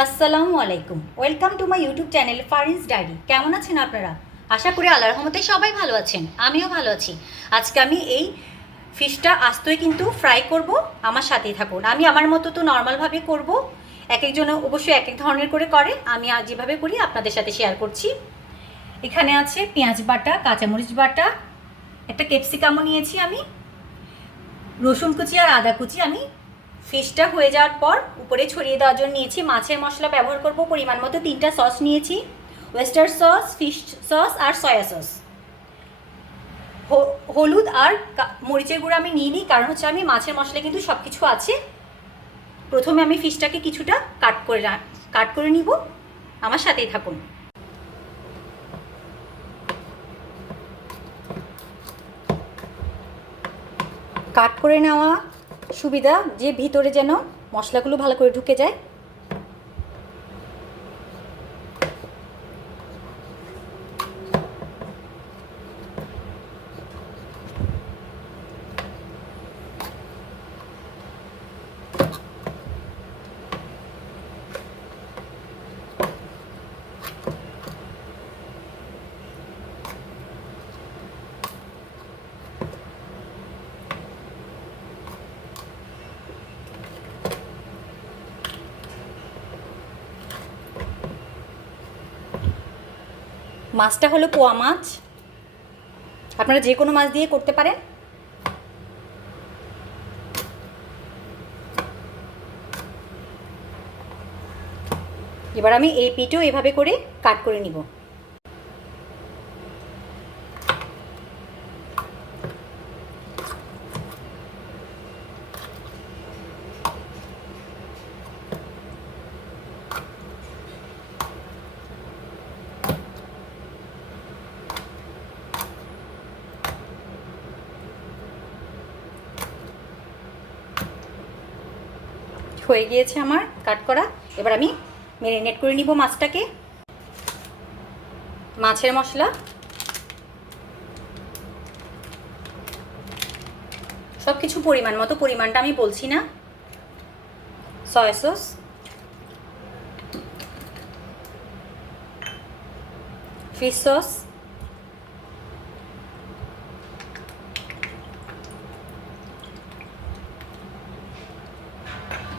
আসসালামু আলাইকুম। Welcome to my YouTube channel Farin's diary কেমন আছেন আপনারা? আশা করি আল্লাহ রহমতে সবাই ভালো আছেন, আমিও ভালো আছি। আজকে আমি এই ফিশটা আস্তই কিন্তু ফ্রাই করব, আমার সাথেই থাকুন। আমি আমার মতো তো নর্মালভাবে করব এক একজন অবশ্যই এক এক ধরনের করে করে। আমি আজ যেভাবে করি, আপনাদের সাথে শেয়ার করছি। এখানে আছে পেঁয়াজ বাটা, কাঁচামরিচ বাটা, একটা ক্যাপসিকামও নিয়েছি আমি, রসুন কুচি আর আদা কুচি আমি ফিশটা হয়ে যাওয়ার পর উপরে ছড়িয়ে দেওয়ার জন্য নিয়েছি। মাছের মশলা ব্যবহার করব, পরিমাণ মতো তিনটা সস নিয়েছি। ওয়েস্টার সস ফিশ সস আর সয়া সস হলুদ আর মরিচের গুঁড়ো আমি নিয়ে নিই কারণ হচ্ছে আমি মাছের মশলা কিন্তু সব কিছু আছে। প্রথমে আমি ফিশটাকে কিছুটা কাট করে কাট করে নিব। আমার সাথেই থাকুন। কাট করে নেওয়া সুবিধা যে ভিতরে যেন মশলাগুলো ভালো করে ঢুকে যায়। মাছটা হলো পোয়া মাছ। আপনারা যে কোনো মাছ দিয়ে করতে পারেন। এবার আমি এই পিঠও এভাবে করে কাট করে নিব। হয়ে গিয়েছে আমার কাট করা। এবার আমি মেরিনেট করে নিব মাছটাকে। মাছের মশলা। সব কিছু পরিমাণ মতো, পরিমাণটা আমি বলছি না। সয়া সস ফিশ সস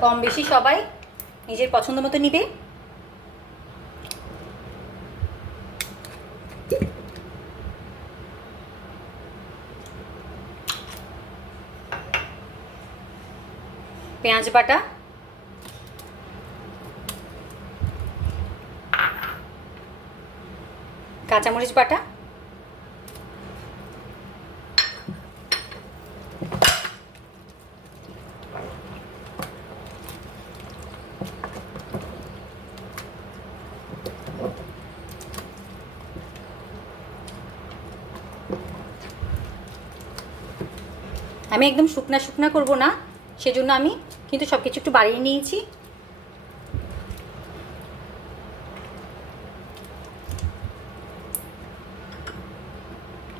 কম বেশি সবাই নিজের পছন্দ মতো নিবে। পেঁয়াজ বাটা। কাঁচামরিচ বাটা। আমি একদম শুকনা শুকনা করব না, সেজন্য আমি কিন্তু সব কিছু একটু বাড়িয়ে নিয়েছি।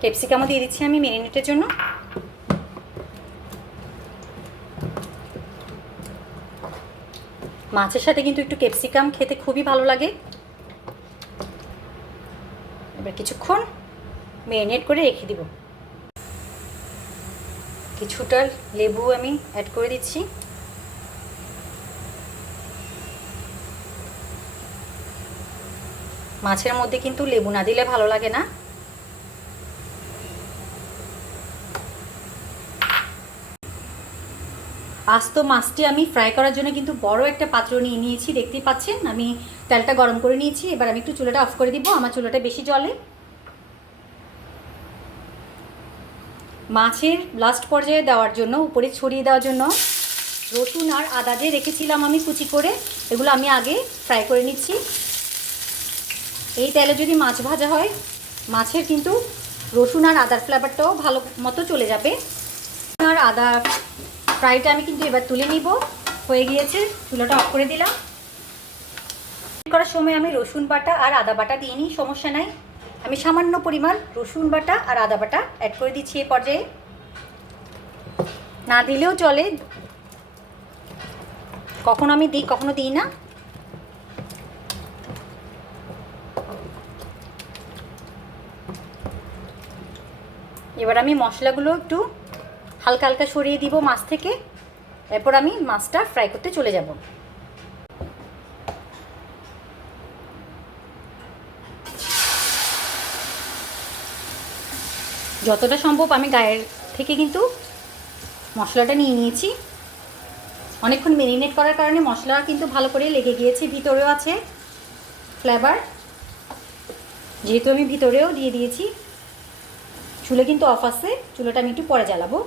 ক্যাপসিকামও দিয়ে দিচ্ছি আমি মেরিনেটের জন্য। মাছের সাথে কিন্তু একটু ক্যাপসিকাম খেতে খুবই ভালো লাগে। এবার কিছুক্ষণ মেরিনেট করে রেখে দিব। কিছুটা লেবু আমি অ্যাড করে দিচ্ছি। মাছের মধ্যে কিন্তু লেবু না দিলে ভালো লাগে না। আস্ত মাছটি আমি ফ্রাই করার জন্য কিন্তু বড় একটা পাত্র নিয়ে নিয়েছি, দেখতেই পাচ্ছেন? আমি তেলটা গরম করে নিয়েছি, এবার আমি একটু চুলাটা অফ করে দিব, আমার চুলাটা বেশি জলে মাছের লাস্ট পর্যায়ে দেওয়ার জন্য, উপরে ছড়িয়ে দেওয়ার জন্য রসুন আর আদা যে রেখেছিলাম আমি কুচি করে, এগুলো আমি আগে ফ্রাই করে নিচ্ছি। এই তেলে যদি মাছ ভাজা হয়, মাছের কিন্তু রসুন আর আদার ফ্লেভারটাও ভালো মতো চলে যাবে। আর আদা ফ্রাইটা আমি কিন্তু এবার তুলে নিব। হয়ে গিয়েছে তুলোটা অফ করে দিলাম। করার সময় আমি রসুন বাটা আর আদা বাটা দিয়ে নিই, সমস্যা নাই। আমি সামান্য পরিমাণ রসুন বাটা আর আদা বাটা অ্যাড করে দিচ্ছি এ পর্যায়ে। না দিলেও চলে। কখনো আমি দিই, কখনো দিই না। এবার আমি মশলাগুলো একটু হালকা হালকা সরিয়ে দিব মাছ থেকে। এরপর আমি মাছটা ফ্রাই করতে চলে যাব। যতটা সম্ভব আমি গায়ের থেকে কিন্তু মশলাটা নিয়ে নিয়েছি। অনেকক্ষণ মেরিনেট করার কারণে মশলা কিন্তু ভালো করে লেগে গিয়েছে, ভিতরেও আছে ফ্লেভার যেহেতু আমি ভিতরেও দিয়ে দিয়েছি, চুলে কিন্তু অফ আছে, চুলাটা আমি একটু পরে জ্বালাবো।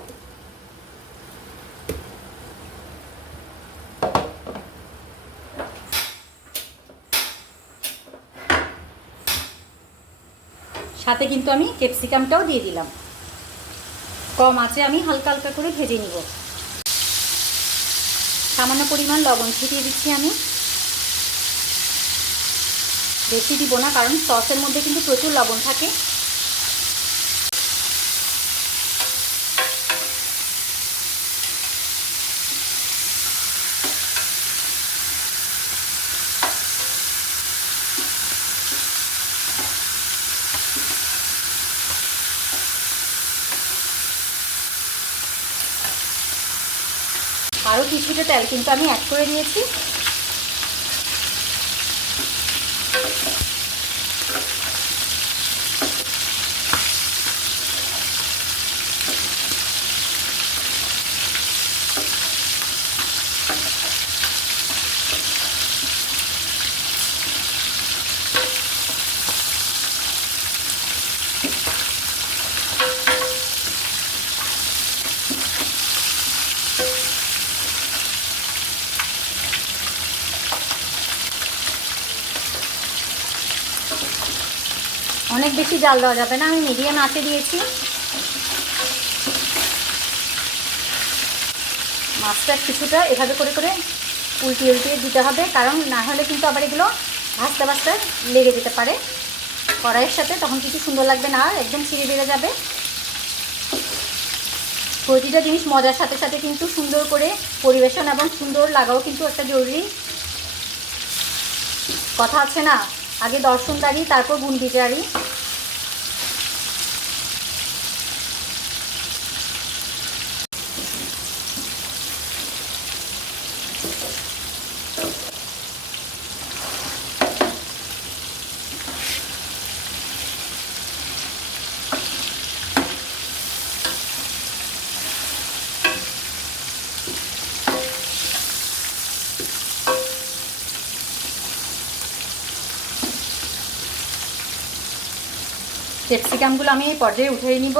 সাথে কিন্তু আমি ক্যাপসিকামটাও দিয়ে দিলাম। কম আছে আমি হালকা হালকা করে ভেজে নিব। সামান্য পরিমাণ লবণ ছিটিয়ে দিচ্ছি আমি। বেশি দিব না, কারণ সসের মধ্যে কিন্তু প্রচুর লবণ থাকে। আরও কিছুটা তেল কিন্তু আমি অ্যাড করে দিয়েছি অনেক বেশি জাল দেওয়া যাবে না, আমি মিডিয়াম আঁচে দিয়েছি। মাছটা কিছুটা এভাবে করে করে উল্টিয়ে উল্টিয়ে দিতে হবে, কারণ না হলে কিন্তু আবার এগুলো ভাজতে ভাজতে লেগে যেতে পারে। কড়াইয়ের সাথে তখন কিছু সুন্দর লাগবে না, একদম ছিঁড়ে বেড়ে যাবে। প্রতিটা জিনিস মজার সাথে সাথে কিন্তু সুন্দর করে পরিবেশন এবং সুন্দর লাগাও কিন্তু একটা জরুরি। কথা আছে না আগে দর্শনদারি তারপর বিচারি ক্যাপসিকামগুলো আমি এই পর্যায়ে উঠিয়ে নিব।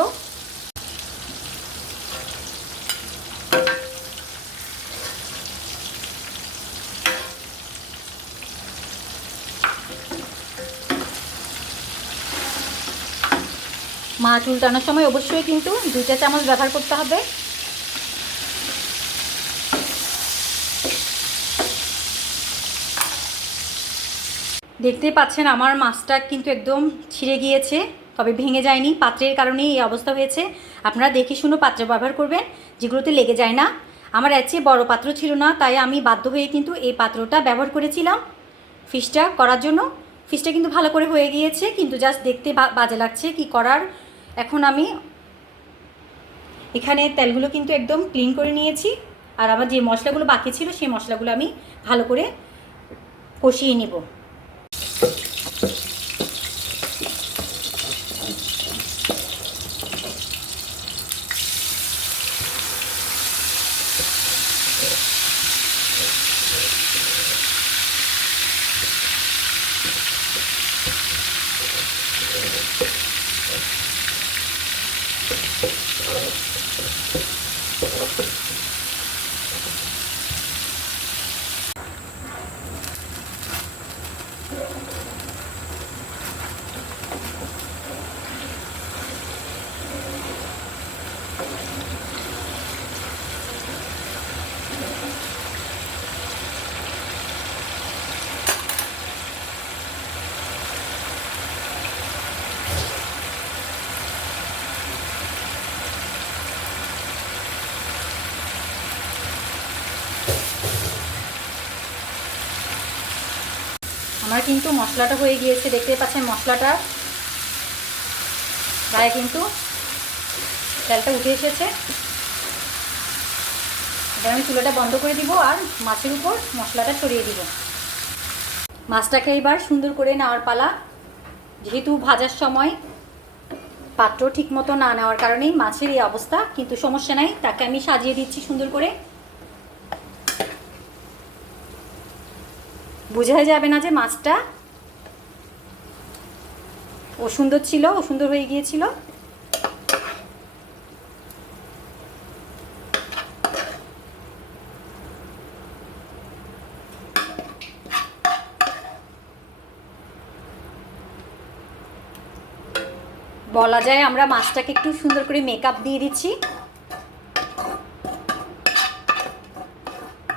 মাছ উল্টানোর সময় অবশ্যই কিন্তু দুইটা চামচ ব্যবহার করতে হবে। দেখতেই পাচ্ছেন আমার মাছটা কিন্তু একদম ছিঁড়ে গিয়েছে। তবে ভেঙে যায়নি, পাত্রের কারণেই এই অবস্থা হয়েছে। আপনারা দেখে শুনে পাত্র ব্যবহার করবেন, যেগুলোতে লেগে যায় না। আমার এর বড়ো পাত্র ছিল না, তাই আমি বাধ্য হয়ে কিন্তু এই পাত্রটা ব্যবহার করেছিলাম। ফিশটা করার জন্য। ফিশটা কিন্তু ভালো করে হয়ে গিয়েছে, কিন্তু জাস্ট দেখতে বাজে লাগছে কি করার। এখন আমি এখানে তেলগুলো কিন্তু একদম ক্লিন করে নিয়েছি। আর আমার যে মশলাগুলো বাকি ছিল, সেই মশলাগুলো আমি ভালো করে কষিয়ে নেব। আমার কিন্তু মশলাটা হয়ে গিয়েছে দেখতে পাচ্ছেন মশলাটা। গায়ে কিন্তু তেলটা উঠে এসেছে। এবার আমি চুলোটা বন্ধ করে দিব আর মাছের উপর মশলাটা ছড়িয়ে দিব। মাছটাকে এবার সুন্দর করে নেওয়ার পালা। যেহেতু ভাজার সময় পাত্র ঠিক মতো না নেওয়ার কারণেই মাছের এই অবস্থা, কিন্তু সমস্যা নাই, তাকে আমি সাজিয়ে দিচ্ছি সুন্দর করে। বোঝাই যাবে না যে মাছটা ও সুন্দর ছিল, ও সুন্দর হয়ে গিয়েছিল। বলা যায় আমরা মাছটাকে একটু সুন্দর করে মেকআপ দিয়ে দিচ্ছি।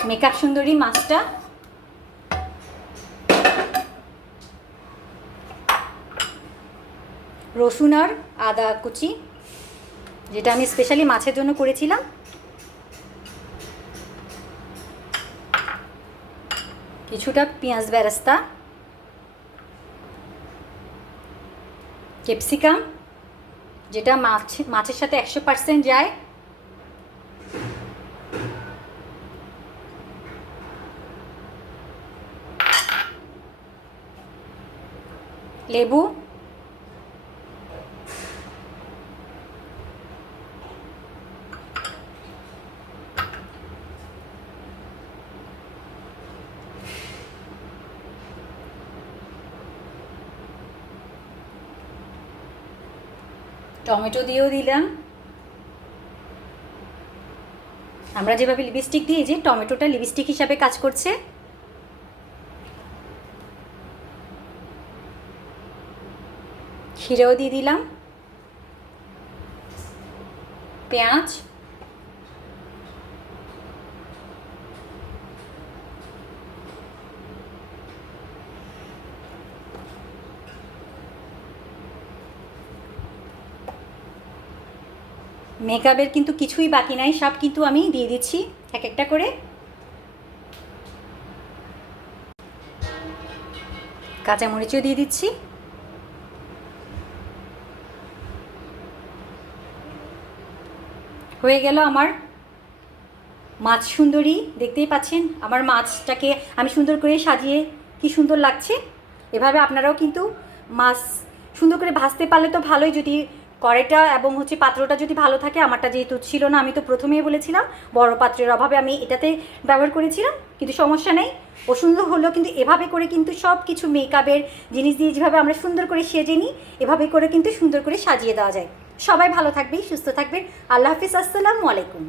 মেকআপ সুন্দরী মাছটা। রসুন আর আদা কুচি, যেটা আমি স্পেশালি মাছের জন্য করেছিলাম। কিছুটা পেঁয়াজ বেরেস্তা, ক্যাপসিকাম, যেটা মাছ, মাছের সাথে একশো পার্সেন্ট যায়। লেবু টমেটো দিয়েও দিলাম। আমরা যেভাবে লিপস্টিক দিই যে টমেটোটা লিপস্টিক হিসাবে কাজ করছে। ক্ষীরেও দিয়ে দিলাম। পেঁয়াজ। মেকআপের কিন্তু কিছুই বাকি নাই, সব কিন্তু আমি দিয়ে দিচ্ছি এক একটা করে। কাঁচামরিচও দিয়ে দিচ্ছি। হয়ে গেল আমার মাছ সুন্দরী, দেখতেই পাচ্ছেন? আমার মাছটাকে আমি সুন্দর করে সাজিয়ে, কি সুন্দর লাগছে? এভাবে আপনারাও কিন্তু মাছ সুন্দর করে ভাজতে পারলে তো ভালোই, যদি কড়াইটা এবং হচ্ছে পাত্রটা যদি ভালো থাকে, আমারটা যেহেতু ছিল না, আমি তো প্রথমেই বলেছিলাম, বড় পাত্রের অভাবে আমি এটাতে ব্যবহার করেছিলাম, কিন্তু সমস্যা নেই। ও সুন্দর হলো কিন্তু এভাবে করে কিন্তু সব কিছু মেকআপের জিনিস দিয়ে যেভাবে আমরা সুন্দর করে সেজে নিই, এভাবে করে কিন্তু সুন্দর করে সাজিয়ে দেওয়া যায়। সবাই ভালো থাকবে সুস্থ থাকবেন। আল্লাহ হাফিজ, আসসালামু আলাইকুম।